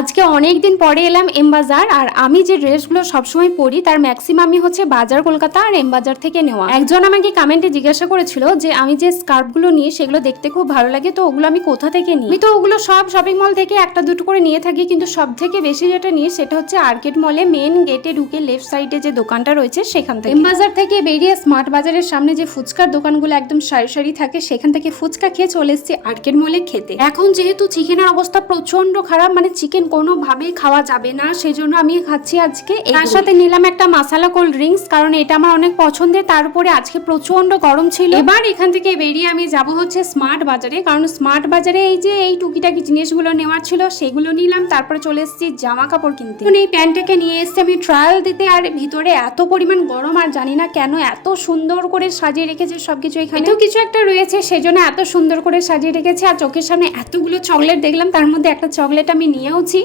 আজকে অনেক দিন পরে এলাম এম বাজার। আর আমি যে ড্রেসগুলো সবসময় পরি তার ম্যাক্সিমামই হচ্ছে বাজার কলকাতা আর এম বাজার থেকে নেওয়া। একজন আমাকে কমেন্টে জিজ্ঞাসা করেছিল যে আমি যে স্কার্ফগুলো নিই সেগুলো দেখতে খুব ভালো লাগে, তো ওগুলো আমি কোথা থেকে নিই। আমি তো ওগুলো সব শপিং মল থেকে একটা দুটো করে নিয়ে থাকি, কিন্তু সব থেকে বেশি যেটা নিই সেটা হচ্ছে আর্কেড মলে মেন গেটে ঢুকে লেফট সাইডে যে দোকানটা রয়েছে সেখান থেকে। এম বাজার থেকে বেরিয়ে স্মার্ট বাজারের সামনে যে ফুচকার দোকানগুলো একদম সারি সারি থাকে সেখান থেকে ফুচকা খেয়ে চলে এসেছি আর্কেড মলে খেতে। এখন যেহেতু চিকেনের অবস্থা প্রচন্ড খারাপ, মানে চিকেন কোনোভাবেই খাওয়া যাবে না, সেই জন্য আমি খাচ্ছি আজকে। তার সাথে নিলাম একটা মাসালা কোল্ড ড্রিঙ্কস, কারণ এটা আমার অনেক পছন্দের। তার উপরে আজকে প্রচন্ড গরম ছিল। এবার এখান থেকে বেরিয়ে আমি যাব হচ্ছে স্মার্ট বাজারে, কারণ স্মার্ট বাজারে এই টুকিটাকি জিনিসগুলো নেওয়ার ছিল সেগুলো নিলাম। তারপরে চলে এসেছি জামা কাপড় কিনতে। এই প্যান্টটাকে নিয়ে এসেছি আমি ট্রায়াল দিতে, আর ভিতরে এত পরিমাণ গরম আর জানি না কেন এত সুন্দর করে সাজিয়ে রেখেছে সবকিছু। এখানে কিছু একটা রয়েছে সেজন্য এত সুন্দর করে সাজিয়ে রেখেছে। আর চোখের সামনে এতগুলো চকলেট দেখলাম, তার মধ্যে একটা চকলেট আমি নিয়েওছি।